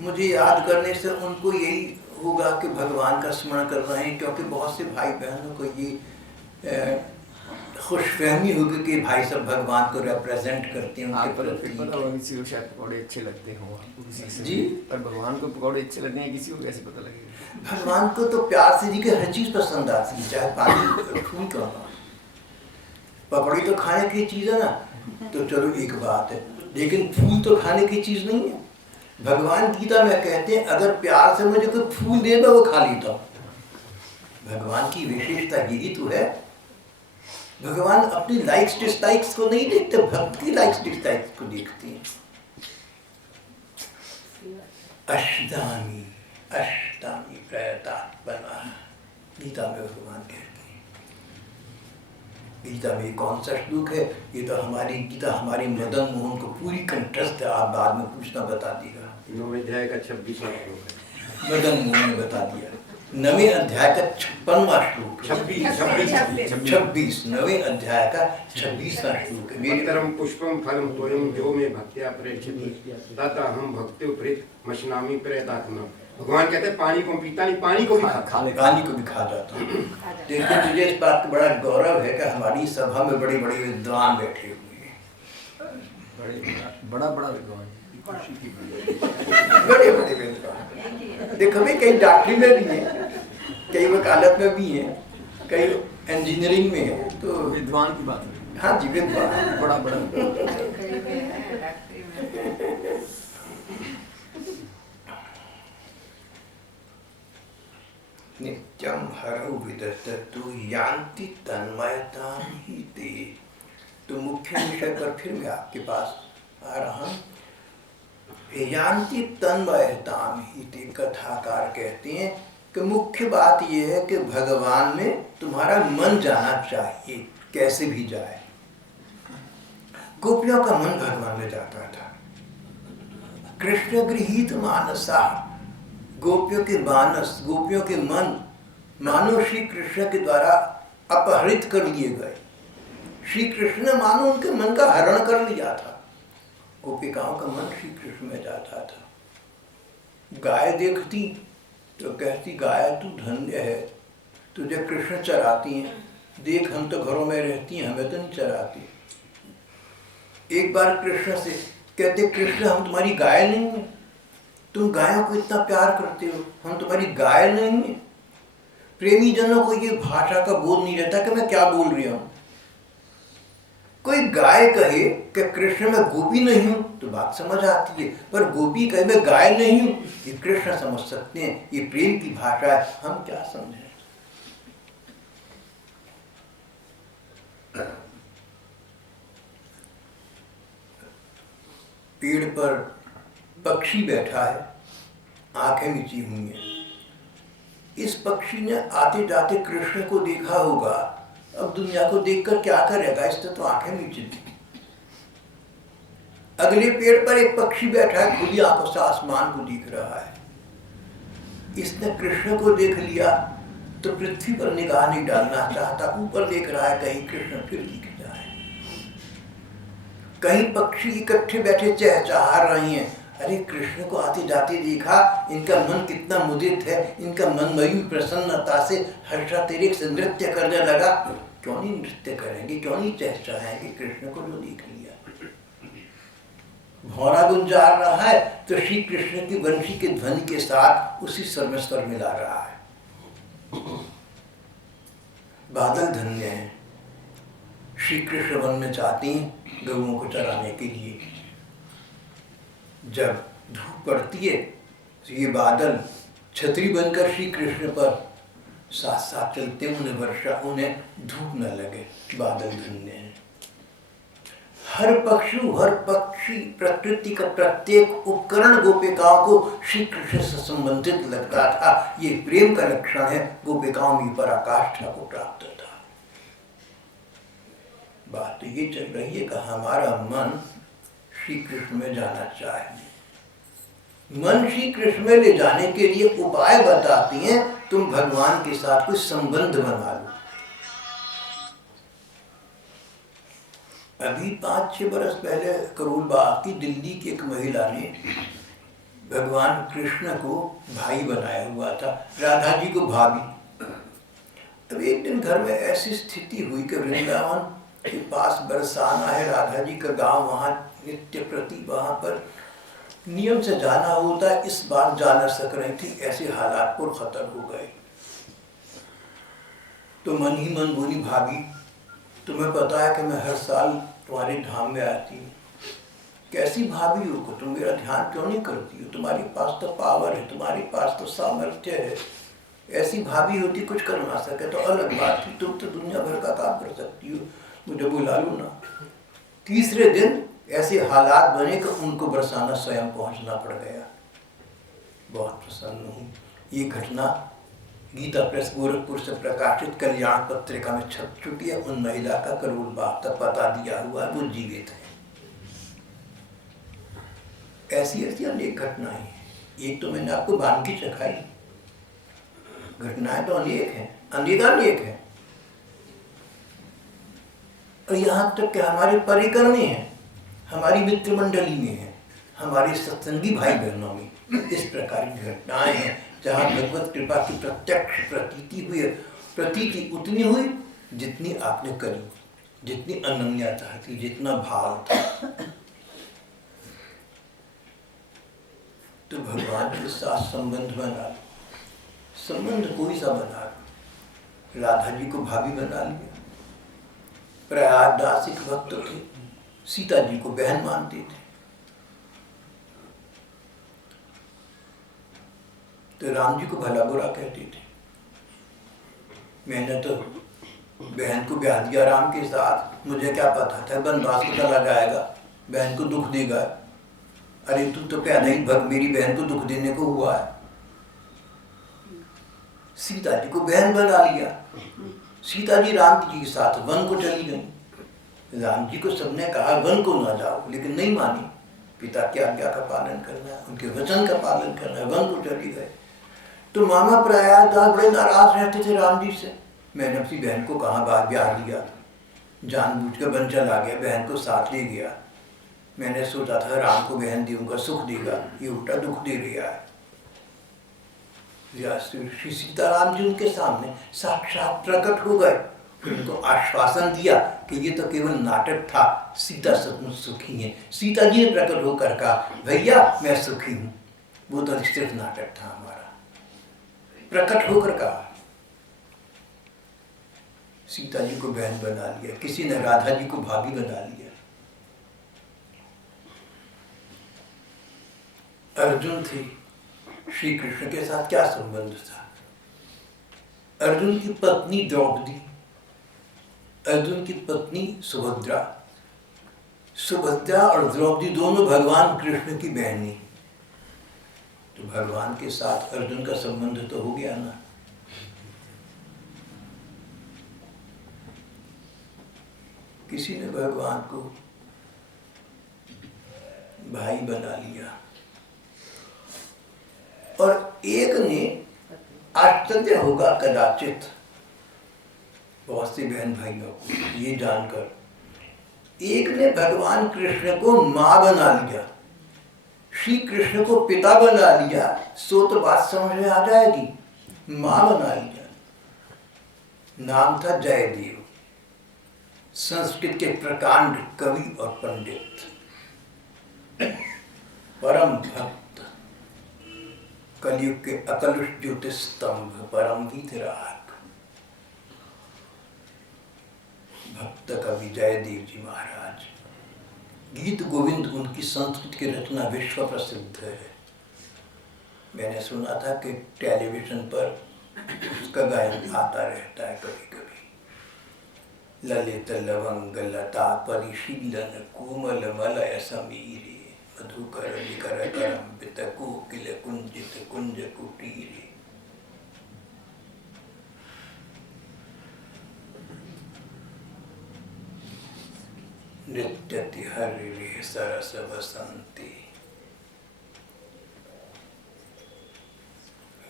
मुझे याद करने से उनको यही होगा कि भगवान का स्मरण कर रहे हैं, क्योंकि बहुत से भाई बहनों को ये खुशफहमी होगी कि भाई सब भगवान को रिप्रेजेंट करते हैं। आपको किसी को शायद पकौड़े अच्छे लगते हो किसी से जी, पर भगवान को पकौड़े अच्छे लगने हैं किसी को कैसे पता लगेगा? भगवान को तो प्यार से जी के हर चीज़ पसंद आती है, चाहे पानी फूल का। पकौड़ी तो खाने की चीज़ है ना, तो चलो एक बात है, लेकिन फूल तो खाने की चीज़ नहीं है। भगवान गीता में कहते हैं अगर प्यार से मुझे कोई फूल दे मैं वो खा लेता हूँ। भगवान की विशेषता यही तो है, भगवान अपनी लाइक्स डिसलाइक्स को नहीं देखते, भक्त की लाइक्स डिसलाइक्स को देखते हैं। अष्टामी अष्टामी प्रयतात्मना गीता में भगवान कहते हैं। गीता में कौन सा श्लोक है? ये तो हमारी गीता हमारी मदन मोहन को पूरी कंठस्थ है, आप बाद में पूछना बता देगा। 9वें अध्याय का 26वां श्लोक है। मदन मोहन ने बता दिया। 9वें अध्याय का 56वां श्लोक, 26 9वें अध्याय का 26वां श्लोक है। पत्रम पुष्पम फलम तोयम जो में भक्त्या प्रेक्षति तथा हम भक्त्यो प्रेत मशनामी प्रेतात्मा। भगवान कहते हैं पानी को पीता नहीं, पानी को भी खा ले, पानी को भी खा जाता हूँ। देखिए मुझे इस बात का बड़ा गौरव है कि हमारी सभा में बड़े बड़े विद्वान बैठे हुए हैं, बड़ा विद्वान, बड़े बड़े विद्वान। देखो भाई कई डॉक्टरी में भी हैं, कई वकालत में भी हैं, कई इंजीनियरिंग में है, तो विद्वान की बात है। हाँ जी विद्वान बड़ा नित्यम हरौ विदधतु यान्ति तन्मयतां हि ते। तो मुख्य विषय पर फिर मैं आपके पास आ रहा हूँ। यान्ति तन्मयतां हि ते, कथाकार कहते हैं कि मुख्य बात यह है कि भगवान में तुम्हारा मन जाना चाहिए, कैसे भी जाए। गोपियों का मन भगवान में जाता था। कृष्ण गृहीत मानसा, गोपियों के मानस, गोपियों के मन मानो श्री कृष्ण के द्वारा अपहरित कर लिए गए। श्री कृष्ण ने मानो उनके मन का हरण कर लिया था। गोपिकाओं का मन श्री कृष्ण में जाता था। गाय देखती तो कहती गाय तू धन्य है, तुझे कृष्ण चराती हैं, देख हम तो घरों में रहती हैं, हमें तो नहीं चराती। एक बार कृष्ण से कहते कृष्ण हम तुम्हारी गाय नहीं है, तुम गायों को इतना प्यार करते हो, हम तुम्हारी गाय नहीं है। प्रेमी जनों को ये भाषा का बोध नहीं रहता कि मैं क्या बोल रही हूँ। कोई गाय कहे कि कृष्ण मैं गोपी नहीं हूं तो बात समझ आती है, पर गोपी कहे मैं गाय नहीं हूं, ये कृष्ण समझ सकते हैं, ये प्रेम की भाषा है, हम क्या समझें। पेड़ पर पक्षी बैठा है, आंखें मिची हुई हैं। इस पक्षी ने आते जाते कृष्ण को देखा होगा, अब दुनिया को देखकर क्या करेगा, इससे तो आंखें नीचे थी। अगले पेड़ पर एक पक्षी बैठा है, खुली आंखों से आसमान को देख रहा है। इसने कृष्ण को देख लिया तो पृथ्वी पर निगाह नहीं डालना चाहता, ऊपर देख रहा है कहीं कृष्ण फिर दिख जाए। कहीं पक्षी इकट्ठे बैठे चहचहा रही हैं, अरे कृष्ण को आते जाते देखा, इनका मन कितना मुदित है, इनका मन मयूर प्रसन्नता से हर्षातिरेक से नृत्य करने लगा। क्यों नहीं नृत्य करेंगे, क्यों नहीं चहचहाएंगे कृष्ण को जो देख लिया। भौरा गुंजार रहा है तो श्री कृष्ण की वंशी के ध्वनि के साथ उसी स्वर में स्वर मिला रहा है। बादल धन्य हैं। श्री कृष्ण वन में चाहती हैं गौओं को चराने के लिए। जब धूप पड़ती है तो ये बादल छतरी बनकर श्री कृष्ण पर साथ साथ चलते, उन्हें धूप न लगे। बादल धन्य हैं। हर पक्षी प्रकृति का प्रत्येक उपकरण गोपिकाओं को श्री कृष्ण से संबंधित लगता था। ये प्रेम का लक्षण है। गोपिकाओं में पराकाष्ठा को प्राप्त था। बात तो ये चल रही है कि हमारा मन श्री कृष्ण में जाना चाहिए। मन श्री कृष्ण में ले जाने के लिए उपाय बताती हैं। तुम भगवान के साथ कोई संबंध बना लो। अभी 5-6 बरस पहले करोल बाग की दिल्ली की एक महिला ने भगवान कृष्ण को भाई बनाया हुआ था, राधा जी को भाभी। अब एक दिन घर में ऐसी स्थिति हुई कि वृंदावन के पास बरसाना है, राधा जी का गांव, वहाँ नित्य प्रति वहाँ पर नियम से जाना होता है। इस बार जा न सक रही थी। ऐसे हालात पर खतर हो गए तो मन ही मन बोली, भाभी तुम्हें पता है कि मैं हर साल तुम्हारे धाम में आती हूँ। कैसी भाभी हो को तुम मेरा ध्यान क्यों नहीं करती हो? तुम्हारे पास तो पावर है, तुम्हारे पास तो सामर्थ्य है। ऐसी भाभी होती कुछ कर ना सके तो अलग बात थी। तुम तो दुनिया भर का काम कर सकती हो, मुझे बुला लो ना। तीसरे दिन ऐसे हालात बने कि उनको बरसाना स्वयं पहुंचना पड़ गया। बहुत प्रसन्न हूँ। ये घटना गीता प्रेस गोरखपुर से प्रकाशित कल्याण पत्रिका में छप चुकी है। उन महिला का करोल बाग तक पता दिया हुआ है, वो जीवित है। ऐसी ऐसी अनेक घटनाएं हैं। एक तो मैंने आपको बानगी चखाई, घटनाएं तो अनेक हैं, अनेक हैं। और यहाँ तक कि हमारे परिकर में है, हमारी मित्र मंडली में है, हमारे सत्संगी भाई बहनों में इस प्रकार की घटनाएं हैं जहाँ भगवत कृपा की प्रत्यक्ष प्रतीति हुई है। प्रतीति उतनी हुई जितनी आपने करी, जितनी अनन्यता थी, जितना भाव था। तो भगवान के साथ संबंध बना लो। संबंध कोई सा बना लो। राधा जी को भाभी बना लिया। प्रयागराज सिख भक्त थे, सीता जी को बहन मानते थे। तो राम जी को भला बुरा कहते थे। मैंने तो बहन को ब्याह दिया राम के साथ, मुझे क्या पता था वनवास को चला जाएगा, बहन को दुख देगा। अरे तू तो पैदा ही मेरी बहन को दुख देने को हुआ है। सीता जी को बहन बना लिया। सीता जी राम जी के साथ वन को चली गई। राम जी को सबने कहा वन को ना जाओ, लेकिन नहीं मानी। पिता की आज्ञा का पालन करना है, उनके वचन का पालन करना है, वन को चली गए। तो मामा प्रयागराज बड़े नाराज रहते थे राम जी से। मैंने अपनी बहन को कहाँ बाहर ब्याह दिया, जानबूझ कर वन चला गया, बहन को साथ ले गया। मैंने सोचा था राम को बहन दूंगा, सुख देगा, ये उल्टा दुख दे रहा है। श्री सीताराम जी उनके सामने साक्षात प्रकट हो गए। फिर उनको आश्वासन दिया कि ये तो केवल नाटक था, सीता सचमुच सुखी है। सीता जी ने प्रकट होकर कहा, भैया मैं सुखी हूँ, वो तो सिर्फ नाटक था हमारा। प्रकट होकर कहा। सीता जी को बहन बना लिया, किसी ने राधा जी को भाभी बना लिया। अर्जुन थे, श्री कृष्ण के साथ क्या संबंध था? अर्जुन की पत्नी द्रौपदी, अर्जुन की पत्नी सुभद्रा, सुभद्रा और द्रौपदी दोनों भगवान कृष्ण की बहनी। तो भगवान के साथ अर्जुन का संबंध तो हो गया ना। किसी ने भगवान को भाई बना लिया और एक ने, आश्चर्य होगा कदाचित बहुत से बहन भाइयों को ये जानकर, एक ने भगवान कृष्ण को माँ बना लिया, श्री कृष्ण को पिता बना लिया। सो तो बात समझ में आ जाएगी। माँ बना लिया। नाम था जयदेव, संस्कृत के प्रकांड कवि और पंडित, परम भक्त, कलयुग के अकलुष ज्योतिष स्तंभ, परम वीतराग। संत कवि जयदेव जी महाराज। गीत गोविंद उनकी संस्कृत की रचना विश्व प्रसिद्ध है। मैंने सुना था कि टेलीविजन पर उसका गायन आता रहता है कभी कभी। ललित लवंग लता परिशीलन कोमल मलय समीरे मधुकर निकर करम्बित कोकिल कुंजित कुंज कुटीरे। नृत्यति हरिः सरस वसंती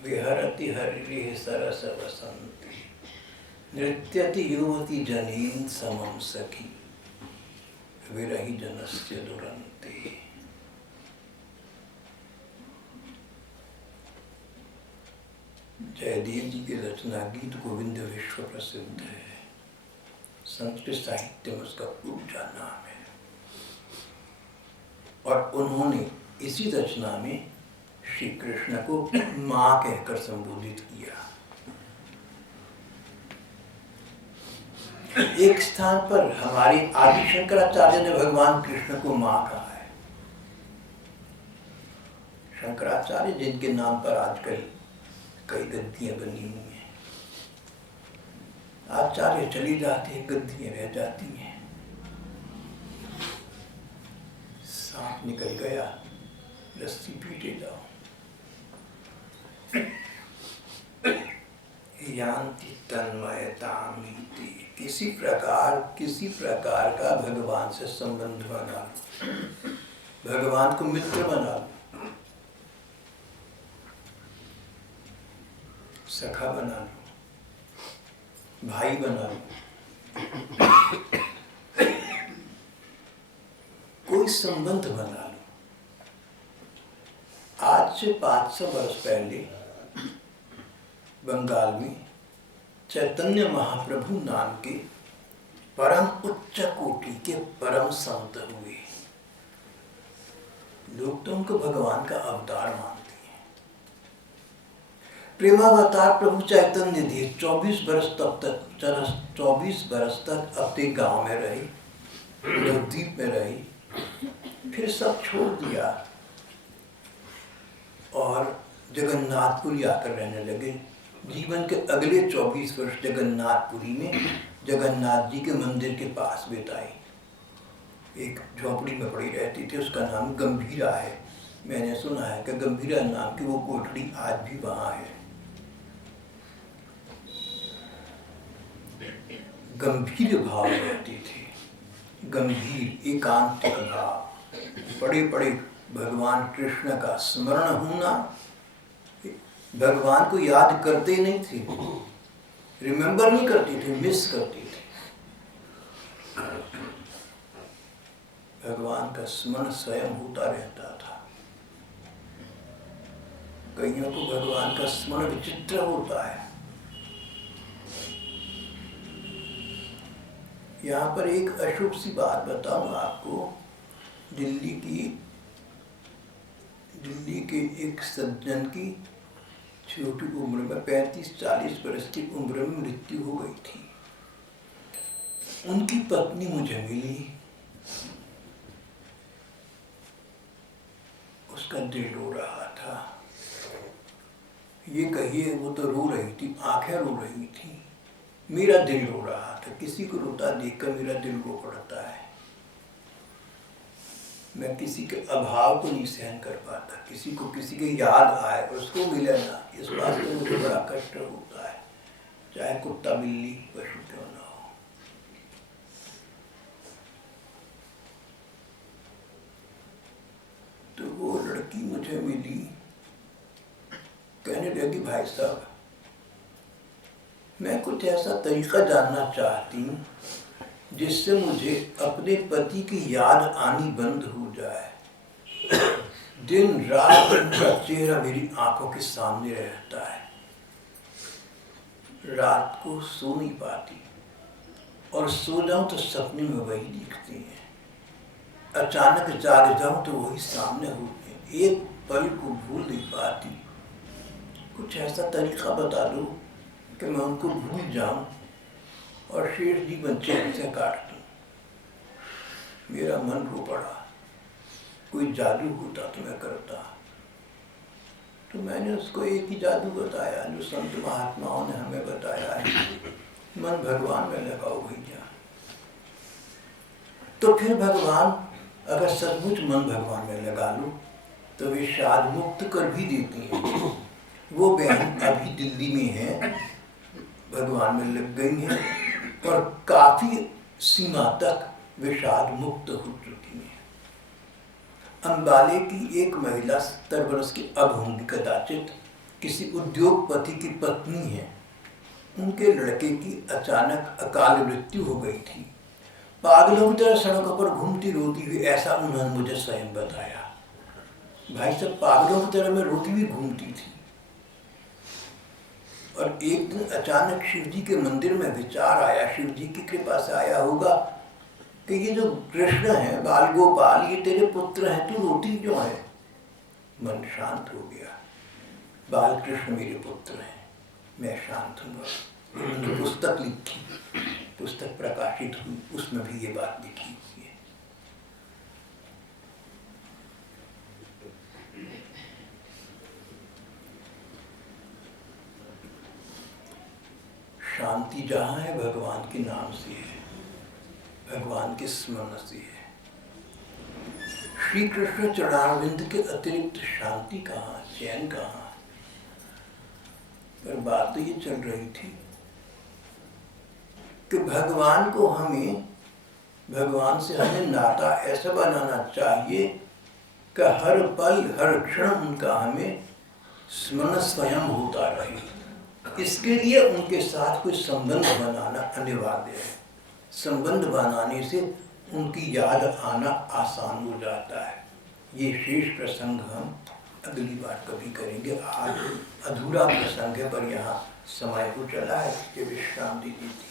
विहरति हरिः सरस वसंती नृत्यति युवती जनीन समं सखी विरहि जनस्य दुरंते। जयदेव जी की रचना गीत गोविंद विश्व प्रसिद्ध है। संस्कृत साहित्य में उसका ऊंचा नाम है। और उन्होंने इसी रचना में श्री कृष्ण को माँ कहकर संबोधित किया। एक स्थान पर हमारे आदि शंकराचार्य ने भगवान कृष्ण को माँ कहा है। शंकराचार्य जिनके नाम पर आजकल कई गद्दियां बनी हुई हैं। आचार्य चली जाते हैं, गद्दियां रह जाती हैं। सांप निकल गया, रस्सी पीटे जाओ। यान्ति तन्मयतामिति। किसी प्रकार का भगवान से संबंध बना लो, भगवान को मित्र बना लो, सखा बना लो, भाई बना लो, कोई संबंध बना लो। आज से 500 वर्ष पहले बंगाल में चैतन्य महाप्रभु नाम के परम उच्च कोटि के परम संत हुए। लोग तो उनको भगवान का अवतार मानते हैं। प्रेमावतार प्रभु चैतन्य थे। 24 बरस तक अपने गांव में रहे, नवद्वीप में रहे, फिर सब छोड़ दिया और जगन्नाथपुरी आकर रहने लगे। जीवन के अगले 24 वर्ष जगन्नाथपुरी में जगन्नाथ जी के मंदिर के पास बिताए। एक झोपड़ी में पड़ी रहती थी, उसका नाम गंभीरा है। मैंने सुना है कि गंभीरा नाम की वो कोठड़ी आज भी वहाँ है। गंभीर भाव रहती थी, गंभीर एकांतिक भाव। बड़े बड़े भगवान कृष्ण का स्मरण होना, भगवान को याद करते नहीं थे, रिमेम्बर नहीं करती थी, मिस करती थी। भगवान का स्मरण स्वयं होता रहता था। कईयों को भगवान का स्मरण विचित्र होता है। यहाँ पर एक अशुभ सी बात बताऊं आपको। दिल्ली के एक सज्जन की छोटी उम्र में 35-40 वर्ष की उम्र में मृत्यु हो गई थी। उनकी पत्नी मुझे मिली, उसका दिल रो रहा था। ये कहिए वो तो रो रही थी, आंखें रो रही थी, मेरा दिल रो रहा था। किसी को रोता देखकर मेरा दिल रो पड़ता है। मैं किसी के अभाव को नहीं सहन कर पाता। किसी को किसी की याद आए, उसको मिले ना, इस बात पे मुझे बड़ा कष्ट होता है, चाहे कुत्ता बिल्ली पशु क्यों ना हो। तो वो लड़की मुझे मिली, कहने लगी भाई साहब मैं कुछ ऐसा तरीका जानना चाहती हूँ जिससे मुझे अपने पति की याद आनी बंद हो जाए। दिन रात उनका चेहरा मेरी आंखों के सामने रहता है। रात को सो नहीं पाती और सो जाऊं तो सपने में वही दिखती हैं। अचानक जाग जाऊं तो वही सामने होते हैं। एक पल को भूल नहीं पाती। कुछ ऐसा तरीका बता दो कि मैं उनको भूल जाऊं और शेष जीवन चैन से काट दूं। मेरा मन रो पड़ा। कोई जादू होता तो मैं करता। तो मैंने उसको एक ही जादू बताया जो संत महात्माओं ने हमें बताया है, मन भगवान में लगाओ भैया। तो फिर भगवान, अगर सचमुच मन भगवान में लगा लो तो वे शाद मुक्त कर भी देती हैं। वो बहन अभी दिल्ली में है, भगवान में लग गई हैं और काफी सीमा तक वे शाद मुक्त हो चुकी हैं। अंबाले की एक महिला 70 वर्ष की अब होंगी कदाचित, किसी उद्योगपति की पत्नी है। उनके लड़के की अचानक अकाल मृत्यु हो गई थी। पागलों की तरह सड़कों पर घूमती रोती हुई, ऐसा उन्होंने मुझे स्वयं बताया। भाई साहब, पागलों की तरह मैं रोती हुई घूमती थी। और एक दिन अचानक शिव जी के मंदिर में विचार आया, शिव जी की कृपा से आया होगा, कि ये जो कृष्ण है, बाल गोपाल, ये तेरे पुत्र हैं, तू रोती क्यों है? मन शांत हो गया। बाल कृष्ण मेरे पुत्र हैं, मैं शांत हूँ। उन्होंने पुस्तक लिखी, पुस्तक प्रकाशित हुई, उसमें भी ये बात लिखी हुई है। शांति जहाँ है भगवान के नाम से है, भगवान के स्मरण से है। श्री कृष्ण चरणारविंद के अतिरिक्त शांति कहाँ, चैन कहाँ? पर बात तो ये चल रही थी कि भगवान को हमें, भगवान से हमें नाता ऐसा बनाना चाहिए कि हर पल हर क्षण उनका हमें स्मरण स्वयं होता रहे। इसके लिए उनके साथ कोई संबंध बनाना अनिवार्य है। संबंध बनाने से उनकी याद आना आसान हो जाता है। ये शेष प्रसंग हम अगली बार कभी करेंगे। आज अधूरा प्रसंग है, पर यहाँ समय को चला है कि विश्राम दी थी।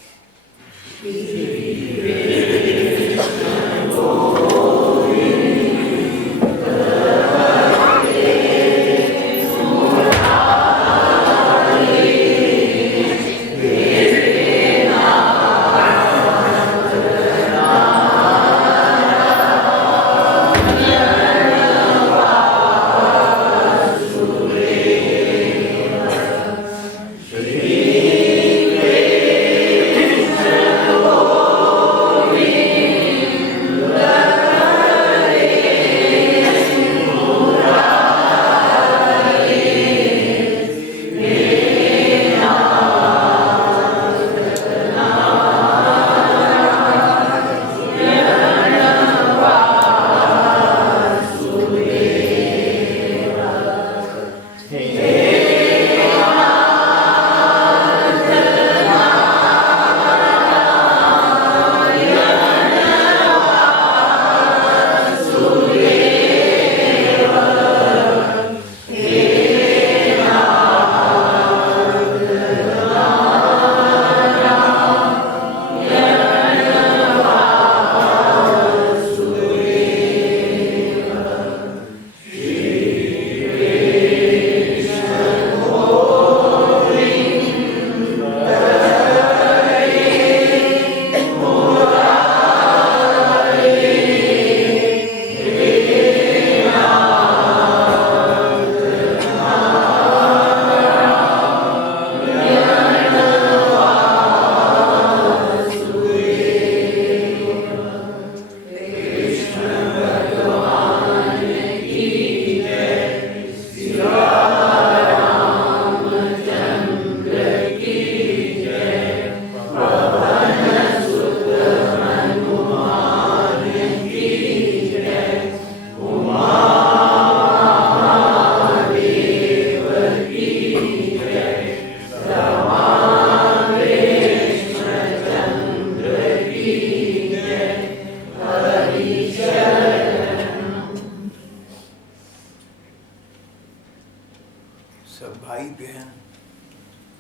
सब भाई बहन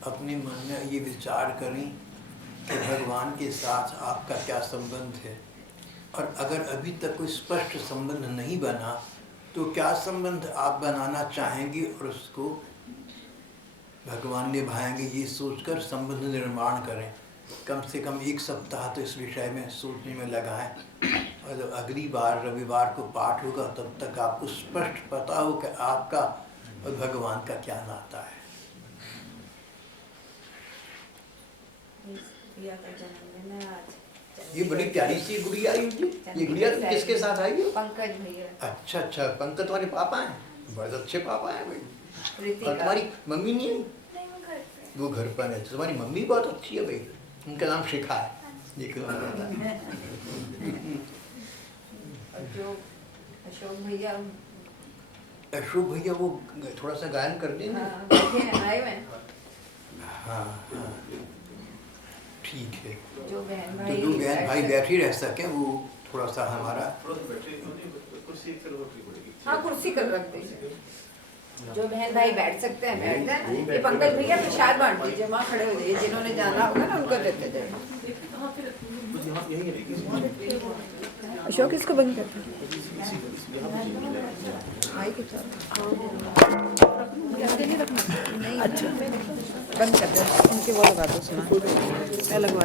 अपने मन में ये विचार करें कि भगवान के साथ आपका क्या संबंध है, और अगर अभी तक कोई स्पष्ट संबंध नहीं बना तो क्या संबंध आप बनाना चाहेंगे और उसको भगवान निभाएंगे, ये सोचकर संबंध निर्माण करें। कम से कम 1 सप्ताह तो इस विषय में सोचने में लगाएं, और जब अगली बार रविवार को पाठ होगा तब तक आपको स्पष्ट पता हो कि आपका और भगवान का क्या नाता है। गुड़िया का जन्मदिन है आज। ये बड़ी प्यारी सी गुड़िया आई जी। ये गुड़िया किसके साथ आई है? पंकज भैया। अच्छा अच्छा, पंकज तुम्हारे पापा हैं? बड़े अच्छे पापा हैं भाई। रितिका। और तुम्हारी मम्मी नहीं आई? नहीं, वो घर पे। वो घर पर है। तो तुम्हारी मम्मी बहुत अच्छी है भाई, उनका नाम शिखा है। देखो और जो अशोक भैया, अशोक भैया वो थोड़ा सा गायन कर देंगे। हाँ, बैठे हैं, आए हुए हैं। हाँ हाँ ठीक है। जो बहन तो भाई दो बहन भाई बैठे रह सके, वो थोड़ा सा हमारा हाँ कुर्सी कर रख दीजिए। जो बहन भाई बैठ सकते हैं बैठ जाए। ये पंकज भैया प्रसाद बांट दीजिए, वहाँ खड़े हो जाइए, जिन्होंने जाना होगा ना उनको देते जाइए। अशोक इसको बंद कर नहीं, अच्छा बंद कर दो, उनके वो लगा दो उसमें, मैं लगवा